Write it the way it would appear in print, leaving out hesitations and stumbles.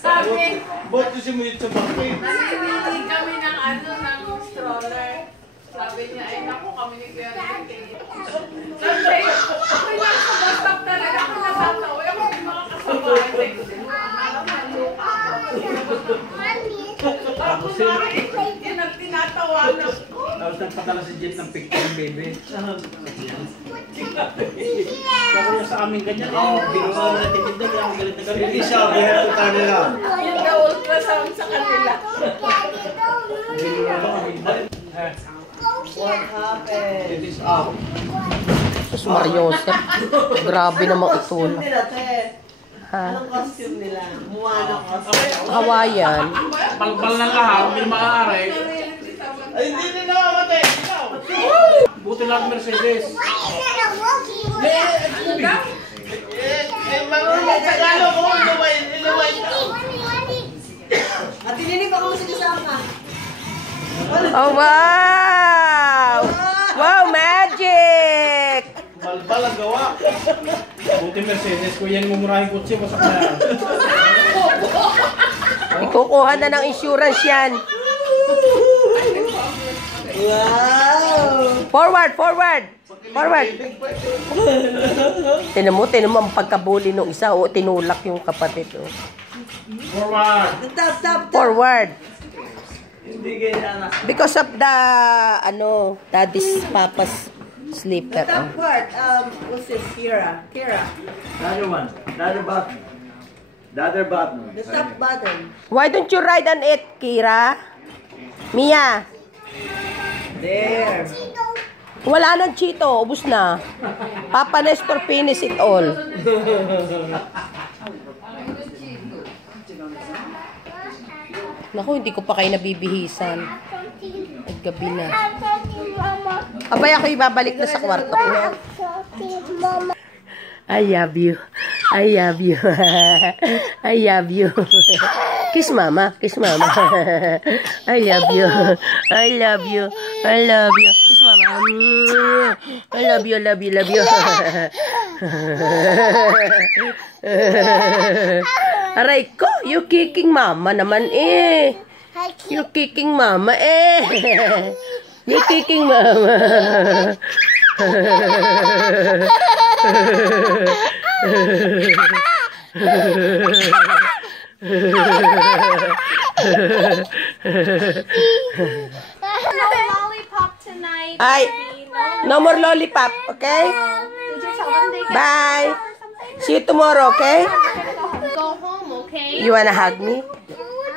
Sabi, ba't kasi mo yun sa bakit? nangingi kami ng ng stroller. Sabi niya, ay naku kami ni Kuya Ricky. Sabi, ako lang sa bus stop talaga ako natatawa. Ako hindi makakasama. Ako na tinatawanan ko. Tapos nagpadala si Jet ng picture ng baby. Ako na sa amin ganyan. Binuha na titindag lang. Galit na galit. Hindi siya. We have to turn it on. Yung ultrasound sa kanila. What happened? It is up. Sus Mariosep. Grabe namang ito. Costume nila, te. Ha? Anong costume nila? Moana costume. Hawaiian. Palpal ng lahat. Hindi maaari. Ay, hindi na nakamatay. Buti lang Mercedes. Tagalog ko. Inuway. At tininig ako sa kasama. Oh, wow! Wow, magic! Balbal ang gawa. Buti Mercedes ko yan mumurahing kutsi. Masak na yan. Ikukuha na ng insurance yan. Wow! Forward, forward! Forward! Tinan mo ang pagkabuli ng isa. O, tinulak yung kapatid. Oh. Forward. Tap. Forward! Hindi ganyan. Because of the, daddy's papa's sleeper. The top part, what's this? Kira. The other one. The other button. The other button. The top button. Why don't you ride on it, Kira? Mia? There. Wala nang Chito. Ubus na. Papa Nestor finish it all. Naku, hindi ko pa kayo nabibihisan. At gabi na. Abay, ako ibabalik na sa kwarto ko. I love you. I love you. I love you. Kiss mama. Kiss mama. I love you. I love you. I love you. Kiss mama. I love you. Love you. Love you. Aray ko, you kicking mama naman eh. You kicking mama eh. You kicking mama. Lollipop tonight. Ay, no more lollipop, okay? Bye. See you tomorrow, okay? Go home, okay? You wanna hug me?